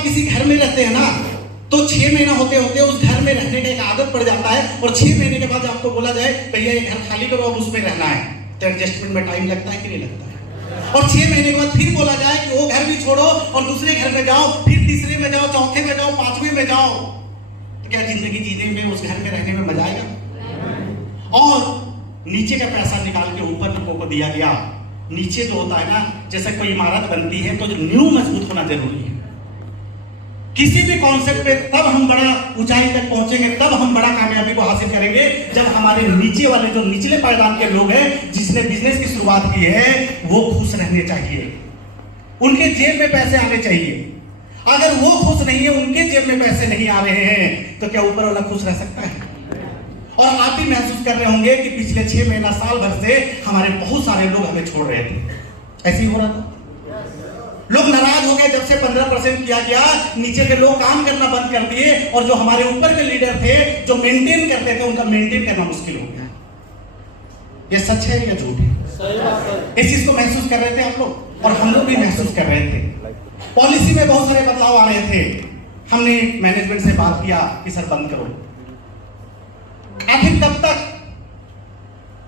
आप किसी घर में रहते हैं ना, तो 6 महीना होते होते उस घर में रहने का एक आदत पड़ जाता है, और 6 महीने के बाद आपको बोला जाए भैया ये घर खाली करो, अब उसमें रहना है, तो एडजस्टमेंट में टाइम लगता है कि नहीं लगता है? और 6 महीने के बाद फिर बोला जाए कि वो घर भी छोड़ो और दूसरे घर में जाओ, फिर तीसरे में जाओ, चौथे में जाओ, 5वें में जाओ, तो क्या जिंदगी जीने में, उस घर में रहने में मजा आएगा? और नीचे का पैसा निकाल के ऊपर लोगों को दिया गया। नीचे जो होता है ना, जैसे कोई इमारत बनती है तो जो नींव मजबूत होना जरूरी है। किसी भी कॉन्सेप्ट पे तब हम बड़ा ऊंचाई तक पहुंचेंगे, तब हम बड़ा कामयाबी को हासिल करेंगे, जब हमारे नीचे वाले जो निचले पायदान के लोग हैं, जिसने बिजनेस की शुरुआत की है, वो खुश रहने चाहिए, उनके जेब में पैसे आने चाहिए। अगर वो खुश नहीं है, उनके जेब में पैसे नहीं आ रहे हैं, तो क्या ऊपर वाला खुश रह सकता है? और आप भी महसूस कर रहे होंगे कि पिछले 6 महीना साल भर से हमारे बहुत सारे लोग हमें छोड़ रहे थे। ऐसे ही हो रहा था, लोग नाराज हो गए जब से 15% किया गया, नीचे के लोग काम करना बंद कर दिए, और जो हमारे ऊपर के लीडर थे जो मेंटेन करते थे, उनका मेंटेन करना मुश्किल हो गया। ये सच है या झूठ है? इस चीज को महसूस कर रहे थे आप लोग, और हम लोग भी महसूस कर रहे थे। पॉलिसी में बहुत सारे बदलाव आ रहे थे। हमने मैनेजमेंट से बात किया कि सर बंद करो। आखिर कब तक?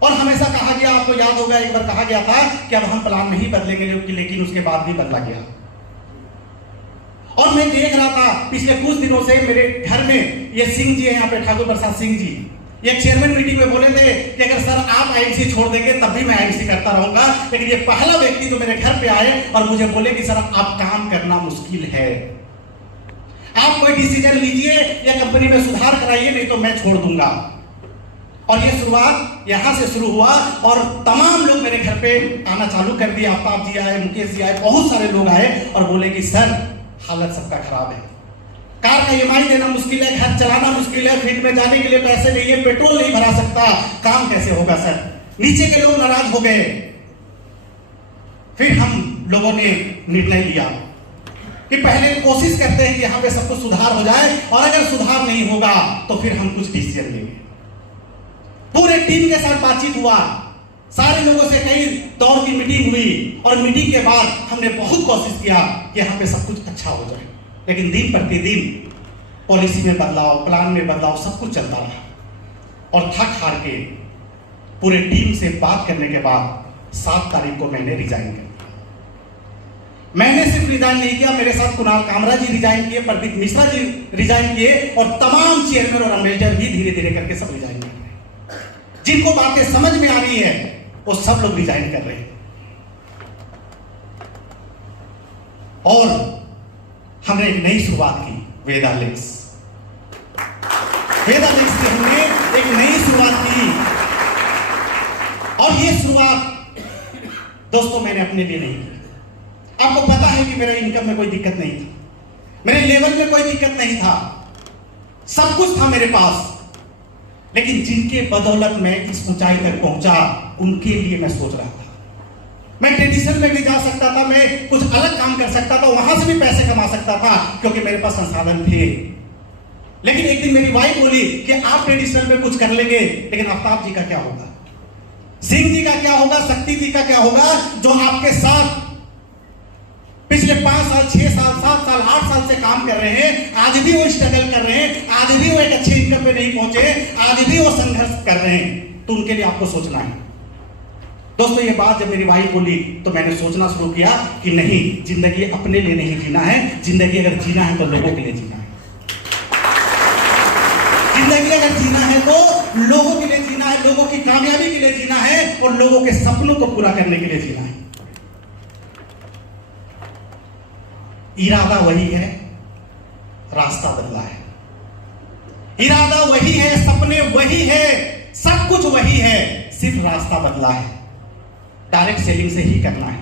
और हमेशा कहा गया, आपको याद होगा एक बार कहा गया था कि अब हम प्लान नहीं बदलेंगे, लेकिन उसके बाद भी बदला गया। और मैं देख रहा था पिछले कुछ दिनों से मेरे घर में, ये सिंह जी है यहाँ पे, ठाकुर प्रसाद सिंह जी, ये चेयरमैन मीटिंग में बोले थे कि अगर सर आप आईएनसी छोड़ देंगे तब भी मैं आईएनसी करता रहूंगा, लेकिन ये पहला व्यक्ति जो मेरे घर पे आए और मुझे बोले कि सर आप काम करना मुश्किल है, आप कोई डिसीजन लीजिए या कंपनी में सुधार कराइए, नहीं तो मैं छोड़ दूंगा। और ये शुरुआत यहां से शुरू हुआ, और तमाम लोग मेरे घर पे आना चालू कर दिया। आफ्ताब जी आए, मुकेश जी आए, बहुत सारे लोग आए और बोले कि सर हालत सबका खराब है, कार का ईएमआई देना मुश्किल है, घर चलाना मुश्किल है, फील्ड में जाने के लिए पैसे नहीं है, पेट्रोल नहीं भरा सकता, काम कैसे होगा सर? नीचे के लोग नाराज हो गए। फिर हम लोगों ने निर्णय लिया कि पहले कोशिश करते हैं कि यहाँ पे सब कुछ सुधार हो जाए, और अगर सुधार नहीं होगा तो फिर हम कुछ डिसीजन लेंगे। पूरे टीम के साथ बातचीत हुआ, सारे लोगों से कई दौर की मीटिंग हुई, और मीटिंग के बाद हमने बहुत कोशिश किया कि यहाँ पे सब कुछ अच्छा हो जाए, लेकिन दिन प्रतिदिन पॉलिसी में बदलाव, प्लान में बदलाव, सब कुछ चलता रहा। और थक हार के पूरे टीम से बात करने के बाद 7 तारीख को मैंने रिजाइन कर दिया। मैंने सिर्फ रिजाइन नहीं किया, मेरे साथ कुणाल कामरा जी रिजाइन किए, प्रदीप मिश्रा जी रिजाइन किए, और तमाम चेयरमैन और मैनेजर भी धीरे धीरे करके सब रिजाइन कर रहे हैं। जिनको बातें समझ में आ रही है वो सब लोग रिजाइन कर रहे हैं। और हमने एक नई शुरुआत की, वेदालिक्स से हमने एक नई शुरुआत की। और ये शुरुआत दोस्तों मैंने अपने लिए नहीं की। आपको पता है कि मेरे इनकम में कोई दिक्कत नहीं था, मेरे लेवल में कोई दिक्कत नहीं था, सब कुछ था मेरे पास, लेकिन जिनके बदौलत मैं इस ऊंचाई तक पहुंचा, उनके लिए मैं सोच रहा था। मैं ट्रेडिशन में भी जा सकता था, मैं कुछ अलग काम कर सकता था, वहां से भी पैसे कमा सकता था, क्योंकि मेरे पास संसाधन थे। लेकिन एक दिन मेरी वाइफ बोली कि आप ट्रेडिशनल में कुछ कर लेंगे, लेकिन आफ्ताब जी का क्या होगा, सिंह जी का क्या होगा, शक्ति जी का क्या होगा, जो आपके साथ पिछले 5 साल, 6 साल, 7 साल, 8 साल से काम कर रहे हैं, आज भी वो स्ट्रगल कर रहे हैं, आज भी वो एक अच्छे इनकम पे नहीं पहुंचे, आज भी वो संघर्ष कर रहे हैं, तो उनके लिए आपको सोचना है। दोस्तों ये बात जब मेरी वाइफ बोली तो मैंने सोचना शुरू किया कि नहीं, जिंदगी अपने लिए नहीं जीना है, जिंदगी अगर जीना है तो लोगों के लिए जीना है। जिंदगी अगर जीना है तो लोगों के लिए जीना है, लोगों की कामयाबी के लिए जीना है, और लोगों के सपनों को पूरा करने के लिए जीना है। इरादा वही है, रास्ता बदला है। इरादा वही है, सपने वही है, सब कुछ वही है, सिर्फ रास्ता बदला है। डायरेक्ट सेलिंग से ही करना है।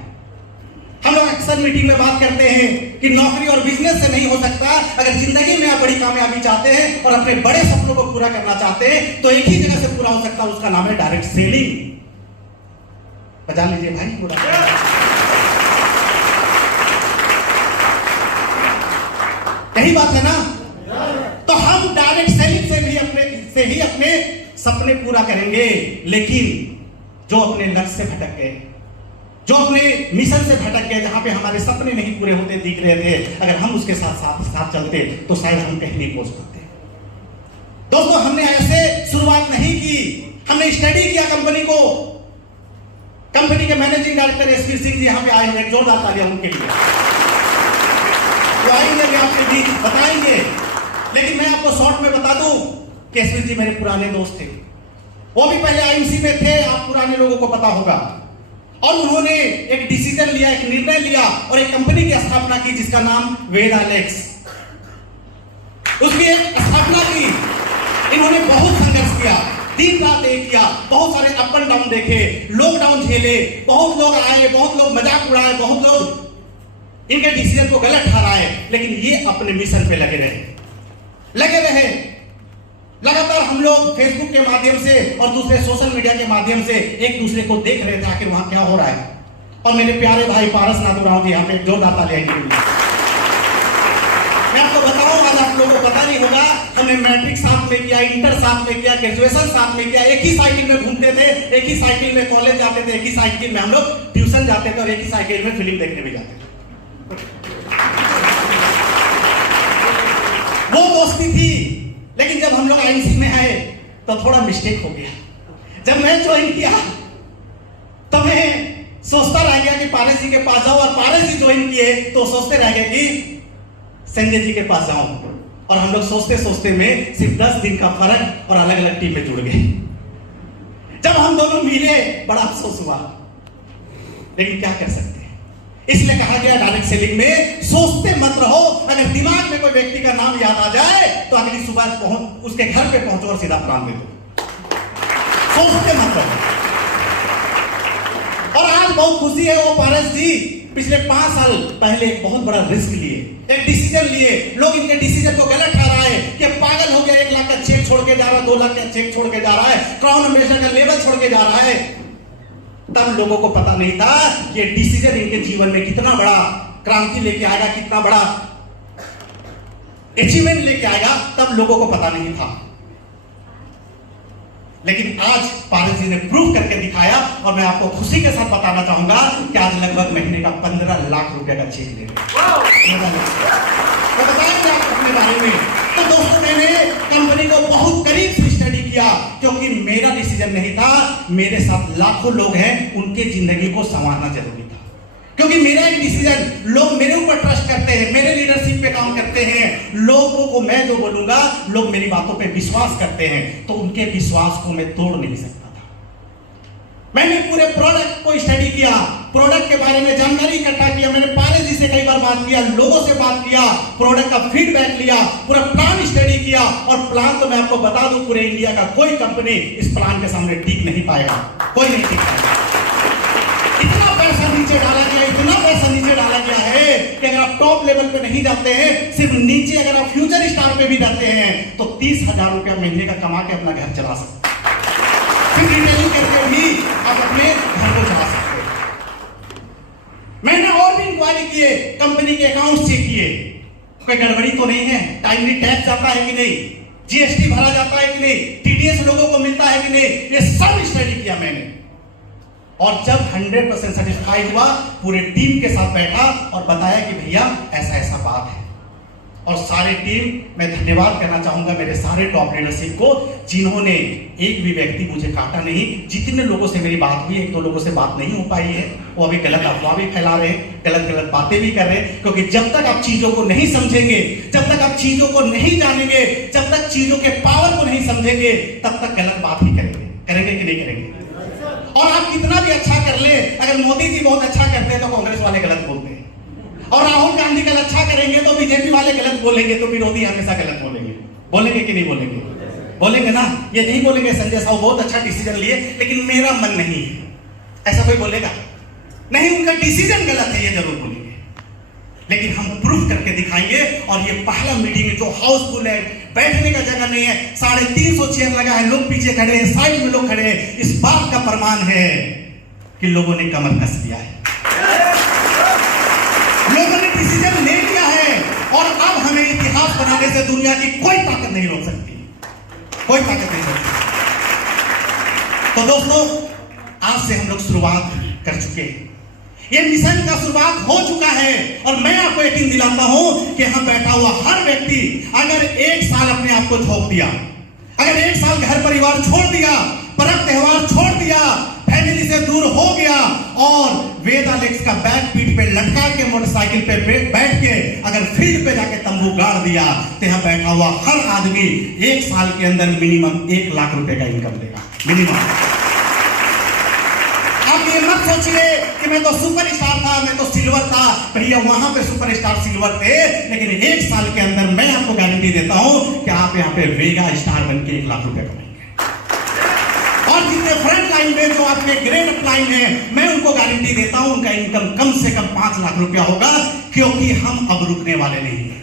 हम लोग अक्सर मीटिंग में बात करते हैं कि नौकरी और बिजनेस से नहीं हो सकता। अगर जिंदगी में आप बड़ी कामयाबी चाहते हैं और अपने बड़े सपनों को पूरा करना चाहते हैं, तो एक ही जगह से पूरा हो सकता है, उसका नाम है डायरेक्ट सेलिंग। बजा लीजिए भाई पूरा। यही बात है ना? तो हम डायरेक्ट सेलिंग से ही अपने सपने पूरा करेंगे, लेकिन जो अपने लक्ष्य से भटक गए, जो अपने मिशन से भटक गए, जहां पे हमारे सपने नहीं पूरे होते दिख रहे थे, अगर हम उसके साथ चलते तो शायद हम कहीं नहीं पहुंच पाते। दोस्तों, हमने ऐसे शुरुआत नहीं की, हमने स्टडी किया कंपनी को। कंपनी के managing director SP Singh ji यहाँ पे आए हैं, जोरदार तालियां उनके लिए। वो आएंगे भी आपके बीच, बताएंगे। लेकिन मैं आपको शॉर्ट में बता दूं कि एसपी जी मेरे पुराने दोस्त थे, वो भी पहले आईएमसी में थे, आप पुराने लोगों को पता होगा। और उन्होंने एक डिसीजन लिया, एक निर्णय लिया और एक कंपनी की स्थापना की जिसका नाम वेडालेक्स। उसकी एक स्थापना की। इन्होंने बहुत संघर्ष किया, दिन रात एक किया, बहुत सारे अप एंड डाउन देखे, लॉकडाउन झेले, बहुत लोग आए, बहुत लोग मजाक उड़ाए, बहुत लोग इनके डिसीजन को गलत ठहराए, लेकिन ये अपने मिशन पे लगे रहे। लगातार हम लोग फेसबुक के माध्यम से और दूसरे सोशल मीडिया के माध्यम से एक दूसरे को देख रहे थे आखिर वहां क्या हो रहा है। और मेरे प्यारे भाई पारस नाथुराव जी यहाँ पे जोरदार तालियां के लिए। मैं आपको बताऊं, आज आप लोगों को पता नहीं होगा, हमने मैट्रिक साथ में किया, इंटर साथ में किया, ग्रेजुएशन साथ में किया, एक ही साइकिल में घूमते थे, एक ही साइकिल में कॉलेज जाते थे, एक ही साइकिल में हम लोग ट्यूशन जाते थे और एक ही साइकिल में फिल्म देखने भी जाते थे। वो दोस्ती थी। लेकिन जब हम लोग आईएमसी में आए तो थोड़ा मिस्टेक हो गया। जब मैं ज्वाइन किया तो मैं सोचता रह गया कि पारस जी के पास जाऊं, और पारस जी ज्वाइन किए तो सोचते रह गए कि संजय जी के पास जाऊं। और हम लोग सोचते सोचते में सिर्फ 10 दिन का फर्क और अलग अलग टीम में जुड़ गए। जब हम दोनों मिले बड़ा अफसोस हुआ, लेकिन क्या कर सकते हैं। इसलिए कहा गया डायरेक्ट सेलिंग में सोचते मत रहो। अगर दिमाग में कोई व्यक्ति का नाम याद आ जाए तो अगली सुबह उसके घर पे पहुंचो और सीधा प्राण दे दो। सोचते मत रहो। और आज बहुत खुशी है, वो पारस जी पिछले 5 साल पहले एक बहुत बड़ा रिस्क लिए, एक डिसीजन लिए। लोग इनके डिसीजन को गलत ठहराए कि पागल हो गया, 1 लाख का चेक छोड़ के जा रहा है, 2 लाख का चेक छोड़ के जा रहा है, क्राउन एम्बेसडर का लेवल छोड़ के जा रहा है। तब लोगों को पता नहीं था कि डिसीजन इनके जीवन में कितना बड़ा क्रांति लेके आएगा, कितना बड़ा अचीवमेंट लेके आएगा। तब लोगों को पता नहीं था। लेकिन आज पारस जी ने प्रूव करके दिखाया। और मैं आपको खुशी के साथ बताना चाहूंगा कि आज लगभग महीने का 15 लाख रुपए का चेक ले रहे हैं। मैं बताऊंगा आपको अपने बारे में। तो दोस्तों, मैंने कंपनी को बहुत करीब से स्टडी किया, क्योंकि मेरा डिसीजन नहीं था, मेरे साथ लाखों लोग हैं, उनके जिंदगी को संवारना जरूरी था। क्योंकि मेरा एक डिसीजन, लोग मेरे ऊपर ट्रस्ट करते हैं, मेरे लीडरशिप पे काम करते हैं, लोगों को मैं जो बोलूंगा लोग मेरी बातों पे विश्वास करते हैं, तो उनके विश्वास को मैं तोड़ नहीं सकता था। मैंने पूरे प्रोडक्ट को स्टडी किया, प्रोडक्ट के बारे में जानकारी इकट्ठा किया। मैंने पारस जी से कई बार बात किया, लोगों से बात किया, प्रोडक्ट का फीडबैक लिया, पूरा प्लान स्टडी किया। और प्लान तो मैं आपको बता दूं, पूरे इंडिया का कोई कंपनी इस प्लान के सामने टिक नहीं पाएगा, कोई नहीं टिक पाएगा। इतना पैसा नीचे डाला गया, इतना पैसा नीचे डाला गया है कि अगर आप टॉप लेवल पे नहीं जाते हैं, सिर्फ नीचे अगर आप फ्यूचर स्टार पे भी जाते हैं तो 30,000 रुपया महीने का कमा के अपना घर चला सकते हैं। फिर रिटेलिंग करके भी आप अपने घर को चला सकते हैं। मैंने और भी इंक्वायरी किए, कंपनी के अकाउंट्स चेक किए, कोई गड़बड़ी तो नहीं है, टाइमली टैक्स जाता है कि नहीं, जीएसटी भरा जाता है कि नहीं, टीडीएस लोगों को मिलता है कि नहीं, ये सब स्टडी किया मैंने। और जब 100% सेटिस्फाई हुआ, पूरे टीम के साथ बैठा और बताया कि भैया ऐसा ऐसा बात है। और सारी टीम, मैं धन्यवाद करना चाहूंगा मेरे सारे टॉप लीडरशिप को, जिन्होंने एक भी व्यक्ति मुझे काटा नहीं। जितने लोगों से मेरी बात हुई, 1-2 लोगों से बात नहीं हो पाई है, वो अभी गलत अफवाह भी फैला रहे हैं, गलत बातें भी कर रहे हैं। क्योंकि जब तक आप चीजों को नहीं समझेंगे, जब तक आप चीजों को नहीं जानेंगे, जब तक चीजों के पावर को नहीं समझेंगे, तब तक गलत बात ही करेंगे कि नहीं करेंगे। और आप कितना भी अच्छा कर ले, अगर मोदी जी बहुत अच्छा करते हैं तो कांग्रेस वाले गलत बोलते हैं, और राहुल गांधी कल अच्छा करेंगे तो बीजेपी वाले गलत बोलेंगे, तो विरोधी हमेशा गलत बोलेंगे कि नहीं बोलेंगे? बोलेंगे ना। ये नहीं बोलेंगे संजय साहब बहुत अच्छा डिसीजन लिए, लेकिन मेरा मन नहीं है, ऐसा कोई बोलेगा नहीं? उनका डिसीजन गलत है ये जरूर बोलेंगे, लेकिन हम प्रूफ करके दिखाएंगे। और ये पहला मीटिंग है जो हाउसफुल है, बैठने का जगह नहीं है, 350 चेयर लगा है, लोग पीछे खड़े हैं, साइड में लोग खड़े हैं। इस बात का प्रमाण है कि लोगों ने कमर कस लिया है, लोगों ने डिसीजन ले लिया है। और अब हमें इतिहास बनाने से दुनिया की कोई ताकत नहीं रोक सकती, कोई ताकत नहीं सकती। तो दोस्तों, आज से हम लोग शुरुआत कर चुके हैं। ये मिशन का शुरुआत हो चुका है और मैं आपको यकीन दिलाता हूं कि यहां बैठा हुआ हर व्यक्ति अगर 1 साल अपने आप को झोंक दिया, अगर 1 साल घर परिवार छोड़ दिया, पर्व त्योहार छोड़ दिया, फैमिली से दूर हो गया और वेदालेक्स का बैग पीठ पे लटका के मोटरसाइकिल पे बैठ के अगर फील्ड पे जाके तंबू गाड़ दिया, तो यहां बैठा हुआ हर आदमी 1 साल के अंदर मिनिमम 1 लाख रुपए का इनकम देगा, मिनिमम। आप ये मत सोचिए कि मैं तो सुपरस्टार था, मैं तो सिल्वर था। भैया वहां पे सुपरस्टार सिल्वर थे, लेकिन 1 साल के अंदर मैं आपको गारंटी देता हूं कि आप यहाँ पे वेगा स्टार बन के 1 लाख रुपए कमाएंगे। और जितने फ्रंट लाइन में जो आपके ग्रेड अप लाइन है, मैं उनको गारंटी देता हूं उनका इनकम कम से कम 5 लाख रुपया होगा, क्योंकि हम अब रुकने वाले नहीं है।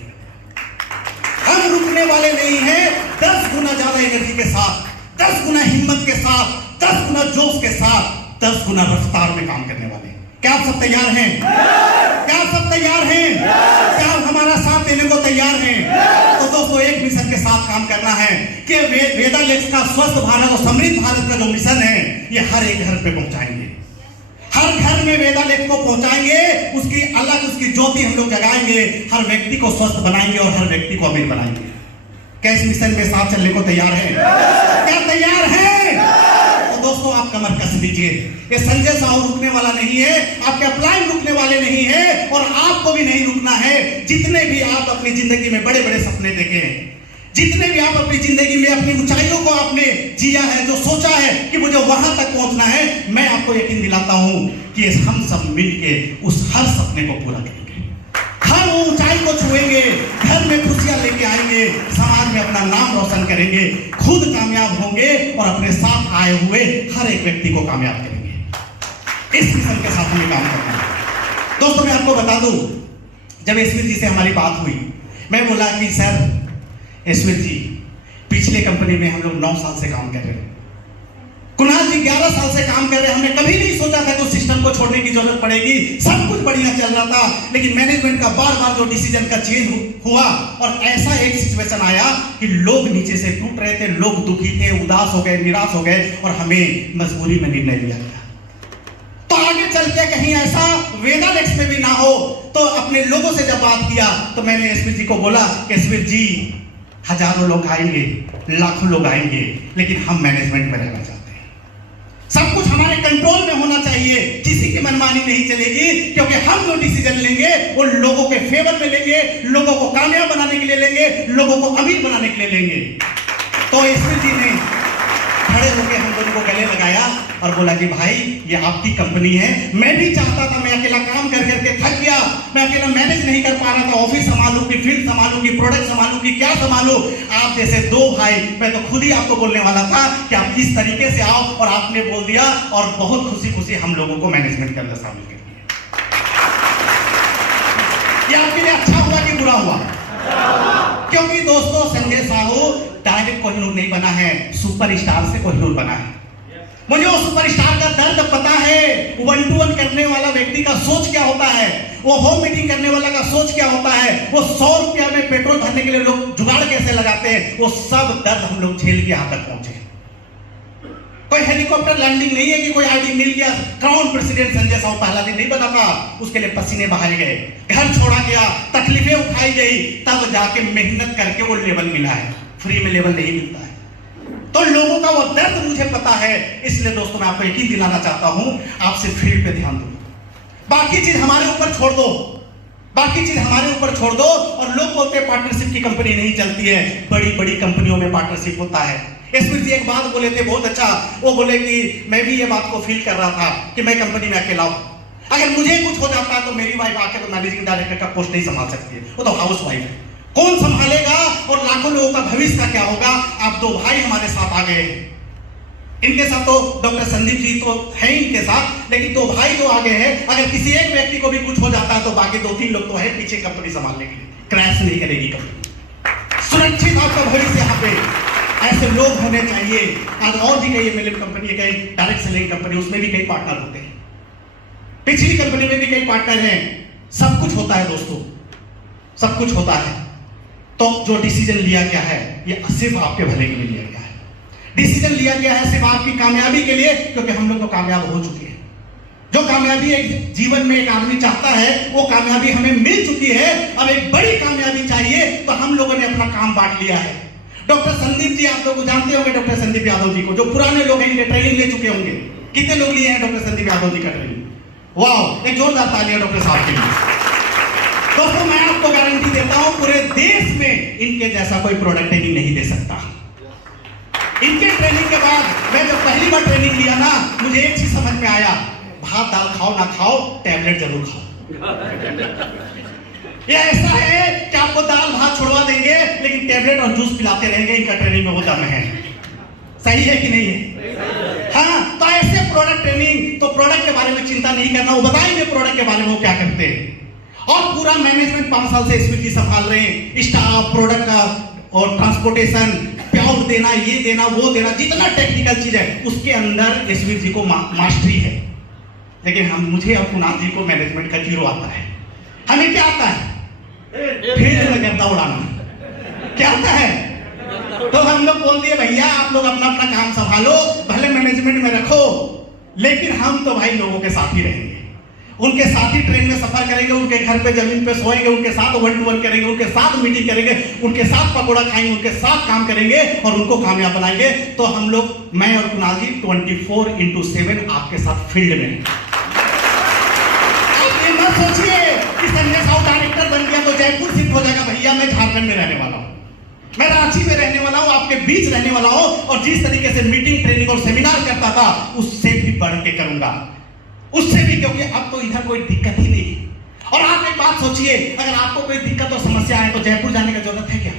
हम रुकने वाले नहीं है। 10 गुना ज्यादा एनर्जी के साथ, 10 गुना हिम्मत के साथ, 10 गुना जोश के साथ, 10 गुना रफ्तार में काम करने वाले। क्या आप सब तैयार हैं? क्या आप सब तैयार हैं? क्या आप हमारा साथ देने को तैयार हैं? तो दोस्तों, एक मिशन के साथ काम करना है कि वेदालेक्स का स्वस्थ भारत और समृद्ध भारत का जो मिशन है, ये हर एक घर पे पहुंचाएंगे। हर घर में वेदालेक्स को पहुंचाएंगे, उसकी अलग उसकी ज्योति हम लोग जगाएंगे, हर व्यक्ति को स्वस्थ बनाएंगे और हर व्यक्ति को अमीर बनाएंगे। क्या इस मिशन में साथ चलने को तैयार है? क्या तैयार है? दोस्तों, आप कमर कस लीजिए। ये संजय साहू रुकने वाला नहीं है, आपके अपलाइन रुकने वाले नहीं है और आपको भी नहीं रुकना है। जितने भी आप अपनी जिंदगी में बड़े बड़े सपने देखे हैं, जितने भी आप अपनी जिंदगी में अपनी ऊंचाइयों को आपने जिया है, जो सोचा है कि मुझे वहां तक पहुंचना है, मैं आपको यकीन दिलाता हूं कि हम सब मिलके उस हर सपने को पूरा करेंगे। हर ऊंचाई को छुएंगे, घर में खुशियां लेके आएंगे, समाज में अपना नाम रोशन करेंगे, खुद कामयाब होंगे और अपने साथ आए हुए हर एक व्यक्ति को कामयाब करेंगे। इस मिशन के साथ हमें काम करना है। दोस्तों, मैं आपको बता दूं, जब एसवीर जी से हमारी बात हुई, मैं बोला कि सर एसवीर जी, पिछले कंपनी में हम लोग 9 साल से काम कर रहे हैं, कुणाल जी 11 साल से काम कर रहे हैं, हमने कभी नहीं सोचा था कि उस सिस्टम को छोड़ने की जरूरत पड़ेगी, सब कुछ बढ़िया चल रहा था, लेकिन मैनेजमेंट का बार बार जो डिसीजन का चेंज हुआ और ऐसा एक सिचुएशन आया कि लोग नीचे से टूट रहे थे, लोग दुखी थे, उदास हो गए, निराश हो गए और हमें मजबूरी में निर्णय लिया गया। तो आगे चल के कहीं ऐसा वेदालेक्स में भी ना हो, तो अपने लोगों से जब बात किया तो मैंने एसवीर जी को बोला कि एसवीर जी, हजारों लोग आएंगे, लाखों लोग आएंगे, लेकिन हम मैनेजमेंट में रहना चाहते हैं। सब कुछ हमारे कंट्रोल में होना चाहिए, किसी की मनमानी नहीं चलेगी, क्योंकि हम जो डिसीजन लेंगे वो लोगों के फेवर में लेंगे, लोगों को कामयाब बनाने के लिए लेंगे, लोगों को अमीर बनाने के लिए लेंगे। तो एसवीर जी ने खड़े होकर हम दोनों को गले लगाया और बोला कि भाई, ये आपकी कंपनी है। मैं भी चाहता था, मैं अकेला काम कर करके थक गया, मैं अकेला मैनेज नहीं कर पा रहा था, ऑफिस संभालूं कि फील्ड संभालूं कि प्रोडक्ट संभालूं कि क्या संभालूं। आप जैसे 2 भाई, मैं तो खुद ही आपको बोलने वाला था कि आप इस तरीके से आओ, और आपने बोल दिया और बहुत खुशी खुशी हम लोगों को मैनेजमेंट के अंदर शामिल कर दिया। ये आपके लिए अच्छा हुआ कि बुरा हुआ? क्योंकि दोस्तों, संजय साहू डायरेक्ट कोहिनूर नहीं बना है, सुपरस्टार से कोहिनूर बना है। मुझे वो सुपरस्टार का दर्द पता है, 1 to 1 करने वाला व्यक्ति का सोच क्या होता है, वो होम मीटिंग करने वाला का सोच क्या होता है, वो 100 रुपया में पेट्रोल भरने के लिए लोग जुगाड़ कैसे लगाते हैं, वो सब दर्द हम लोग झेल के यहां तक पहुंचे। कोई हेलीकॉप्टर लैंडिंग नहीं है कि कोई आईडी मिल गया, क्राउन प्रेसिडेंट संजय साहू पहला दिन नहीं बना था, उसके लिए पसीने बहाए गए, घर छोड़ा गया, तकलीफें उठाई गई, तब जाके मेहनत करके वो लेवल मिला है। फ्री में लेवल नहीं मिलता है। तो लोगों का वो दर्द मुझे पता है, इसलिए दोस्तों मैं आपको यकीन दिलाना चाहता हूं, आप सिर्फ फील्ड पे ध्यान दो, बाकी चीज हमारे ऊपर छोड़ दो, बाकी चीज हमारे ऊपर छोड़ दो। और लोग बोलते हैं पार्टनरशिप की कंपनी नहीं चलती है, बड़ी बड़ी कंपनियों में पार्टनरशिप होता है। एसवीर जी एक बात बोले थे बहुत अच्छा, वो बोले कि मैं भी ये बात को फील कर रहा था कि मैं कंपनी में अकेला हूं, अगर मुझे कुछ हो जाता तो मेरी वाइफ आके तो मैनेजिंग डायरेक्टर का पोस्ट नहीं संभाल सकती है, वो तो हाउस वाइफ है, कौन संभालेगा और लाखों लोगों का भविष्य का क्या होगा। आप 2 भाई हमारे साथ आ गए, इनके साथ तो डॉक्टर संदीप जी तो है इनके साथ, लेकिन 2 भाई जो आगे हैं, अगर किसी एक व्यक्ति को भी कुछ हो जाता है तो बाकी 2-3 लोग तो है पीछे कंपनी संभालने के लिए, क्रैश नहीं करेगी कंपनी, सुरक्षित आपका भविष्य। यहाँ पे ऐसे लोग होने चाहिए। आज और भी कई एमएलएम कंपनी है, कई डायरेक्ट सेलिंग कंपनी, उसमें भी कई पार्टनर होते हैं, पिछली कंपनी में भी कई पार्टनर हैं। सब कुछ होता है दोस्तों, सब कुछ होता है। तो जो डिसीजन लिया गया है ये सिर्फ आपके भले के लिए लिया गया है, डिसीजन लिया गया है सिर्फ आपकी कामयाबी के लिए, क्योंकि हम लोग तो कामयाब हो चुके हैं। जो कामयाबी एक जीवन में एक आदमी चाहता है वो कामयाबी हमें मिल चुकी है। अब एक बड़ी कामयाबी चाहिए, तो हम लोगों ने अपना काम बांट लिया है। डॉक्टर संदीप जी, आप लोग जानते होंगे डॉक्टर संदीप यादव जी को, जो पुराने लोग हैं, ट्रेनिंग ले चुके होंगे। कितने लोग लिए हैं डॉक्टर संदीप यादव जी का ट्रेनिंग? वाह, एक जोरदार तालियां डॉक्टर साहब के लिए। दोस्तों, मैं आपको गारंटी देता हूं पूरे देश में इनके जैसा कोई प्रोडक्ट ट्रेनिंग नहीं दे सकता। इनके ट्रेनिंग के बाद मैं जब पहली बार ट्रेनिंग लिया ना, मुझे एक चीज समझ में आया, भात दाल खाओ ना खाओ, टैबलेट जरूर खाओ। ये ऐसा है कि आपको दाल भात छुड़वा देंगे लेकिन टैबलेट और जूस पिलाते रहेंगे, इनका ट्रेनिंग में वो दम है। सही है कि नहीं है? हाँ, तो ऐसे प्रोडक्ट ट्रेनिंग, तो प्रोडक्ट के बारे में चिंता नहीं करना, वो बताएंगे प्रोडक्ट के बारे में वो क्या करते हैं। और पूरा मैनेजमेंट 5 साल से एसवीजी संभाल रहे हैं, स्टाफ, प्रोडक्ट का और ट्रांसपोर्टेशन, प्याउट देना, ये देना, वो देना, जितना टेक्निकल चीज है उसके अंदर एसवीजी को मास्टरी है। लेकिन मुझे और कुणाल जी को मैनेजमेंट का जीरो आता है। हमें क्या आता है? फील्ड में गर्दा उड़ाना। क्या आता है? तो हम लोग बोल दिए भैया आप लोग अपना अपना काम संभालो, भले मैनेजमेंट में रखो, लेकिन हम तो भाई लोगों के साथ ही रहेंगे, उनके साथ ही ट्रेन में सफर करेंगे, उनके घर पे जमीन पे सोएंगे, उनके साथ 1 to 1 करेंगे, उनके साथ मीटिंग करेंगे, उनके साथ पकौड़ा खाएंगे, उनके साथ काम करेंगे और उनको कामयाब बनाएंगे। तो हम लोग, मैं और कुणाल जी 24/7 आपके साथ फील्ड में। आप ये मत सोचिए कि संजय साहू डायरेक्टर बन गया तो जयपुर शिफ्ट हो जाएगा। भैया मैं झारखंड में रहने वाला हूँ, मैं रांची में रहने वाला हूँ, आपके बीच रहने वाला हूँ, और जिस तरीके से मीटिंग, ट्रेनिंग और सेमिनार करता था उससे भी बढ़ के करूंगा, उससे भी, क्योंकि अब तो इधर कोई दिक्कत ही नहीं। और आप एक बात सोचिए, अगर आपको कोई दिक्कत और समस्या है तो जयपुर जाने की जरूरत है क्या?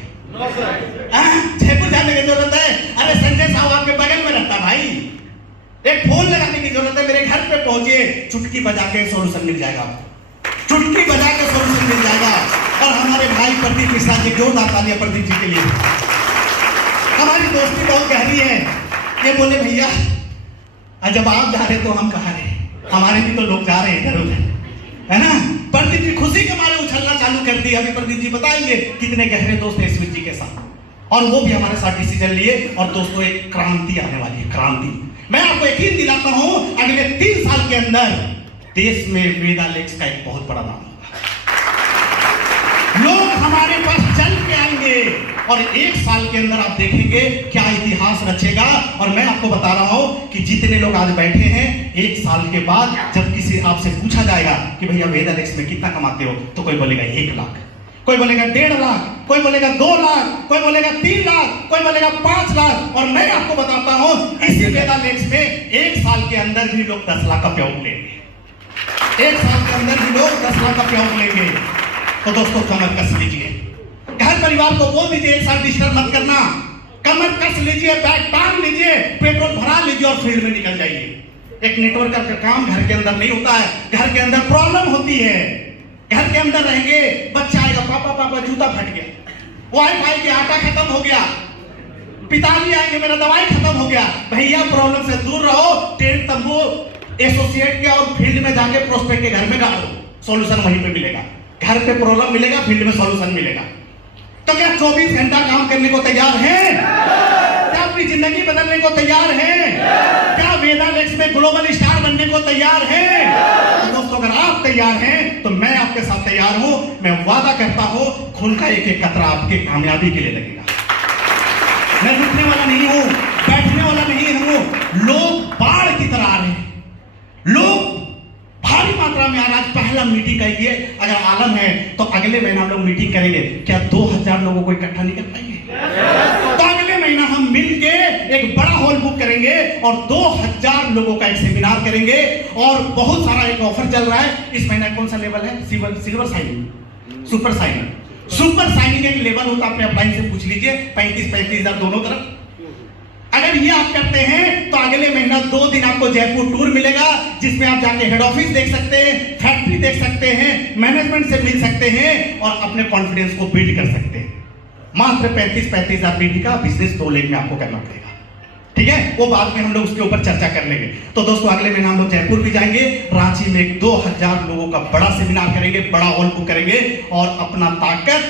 जयपुर जाने की जरूरत है? अरे संजय साहब आपके बगल में रहता भाई, एक फोन लगाने की जरूरत है, मेरे घर पे पहुंचे, चुटकी बजा के सोल्यूशन मिल जाएगा, चुटकी बजा के सोल्यूशन मिल जाएगा। और हमारे भाई प्रदीप मिश्रा जी, जोरदार तालियां प्रदीप जी के लिए। हमारी दोस्ती बहुत गहरी है। ये बोले भैया जब आप जा रहे तो हम कहा रहे, हमारे भी तो लोग जा रहे हैं इधर उधर, है ना। प्रदीप जी खुशी के मारे उछलना चालू कर दिया। अभी प्रदीप जी बताएंगे कितने गहरे दोस्त हैं एसवीजी के साथ, और वो भी हमारे साथ डिसीजन लिए। और दोस्तों, एक क्रांति आने वाली है, क्रांति। मैं आपको यकीन दिलाता हूं, अगले 3 साल के अंदर देश में वेदालेक्स का एक बहुत बड़ा नाम होगा। लोग हमारे पास चल के आएंगे और 1 साल के अंदर आप देखेंगे क्या इतिहास रचेगा। और मैं आपको बता रहा हूं कि जितने लोग आज बैठे हैं, 1 साल के बाद जब किसी आपसे पूछा जाएगा कि भैया वेदालेक्स में कितना कमाते हो, तो कोई बोलेगा 1 लाख, कोई बोलेगा 1.5 लाख, कोई बोलेगा 2 लाख, कोई बोलेगा 3 लाख, कोई बोलेगा 5 लाख। और मैं आपको बताता हूं, इसी वेदालेक्स में 1 साल के अंदर भी लोग 10 लाख का प्याउट लेंगे। 1 साल के अंदर भी लोग 10 लाख का प्याउट लेंगे। तो दोस्तों, कमर कस लीजिए, घर परिवार को बोल दीजिए 1 साल डिस्टर्ब मत करना, कमर कस लीजिए, बैग टांग लीजिए, पेट्रोल भरा लीजिए और फील्ड में निकल जाइए। एक नेटवर्क का काम घर के अंदर नहीं होता है, घर के अंदर प्रॉब्लम होती है। घर के अंदर रहेंगे, बच्चा आएगा, पापा पापा जूता फट गया, वाईफाई के आटा खत्म हो गया, पिताजी आएंगे, मेरा दवाई खत्म हो गया। भैया प्रॉब्लम से दूर रहो, टेंट तंबू एसोसिएट के और फील्ड में जाके प्रोस्पेक्ट के घर में गाड़ो, सॉल्यूशन वहीं पे मिलेगा। घर पे प्रॉब्लम मिलेगा, फील्ड में सॉल्यूशन मिलेगा। तो क्या 24 घंटा काम करने को तैयार हैं? क्या अपनी जिंदगी बदलने को तैयार हैं? क्या वेदालेक्स में ग्लोबल स्टार बनने को तैयार हैं? तो दोस्तों, अगर आप तैयार हैं तो मैं आपके साथ तैयार हूं। मैं वादा करता हूं, खून का एक एक कतरा आपके कामयाबी के लिए लगेगा। मैं रुकने वाला नहीं हूं, बैठने वाला नहीं हूं। लोग बाढ़ की तरह आ रहे हैं, लोग भारी मात्रा में आ रहा है। पहला मीटिंग का ये अगर आलम है तो अगले महीना हम लोग मीटिंग करेंगे। क्या 2000 लोगों को इकट्ठा नहीं कर पाएंगे? तो अगले महीना हम मिलके एक बड़ा हॉल बुक करेंगे और 2000 लोगों का एक सेमिनार करेंगे। और बहुत सारा एक ऑफर चल रहा है इस महीना। कौन सा लेवल है? Silver signing, super signing. Super signing एक लेवल होता है, अपने अपलाइन से पूछ लीजिए, 35-35 हजार दोनों तरफ। अगर ये आप करते हैं तो अगले महीना 2 दिन आपको जयपुर टूर मिलेगा, जिसमें आप जाके हेड ऑफिस देख सकते हैं, फैक्ट्री देख सकते हैं, मैनेजमेंट से मिल सकते हैं और अपने कॉन्फिडेंस को बिल्ड कर सकते हैं। मात्र 35-35 हजार बीडी का बिजनेस 2 लेग में आपको करना पड़ेगा, ठीक है। वो बाद में हम लोग उसके ऊपर चर्चा कर लेंगे। तो दोस्तों, अगले महीना हम लोग जयपुर भी जाएंगे, रांची में 2000 लोगों का बड़ा सेमिनार करेंगे, बड़ा हॉल बुक करेंगे और अपना ताकत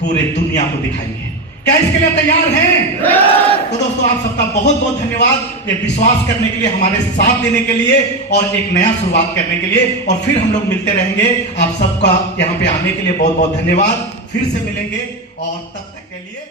पूरे दुनिया को दिखाएंगे क्या इसके लिए तैयार हैं? तो दोस्तों आप सबका बहुत बहुत धन्यवाद ये विश्वास करने के लिए, हमारे साथ देने के लिए और एक नया शुरुआत करने के लिए। और फिर हम लोग मिलते रहेंगे। आप सबका यहाँ पे आने के लिए बहुत बहुत धन्यवाद। फिर से मिलेंगे और तब तक के लिए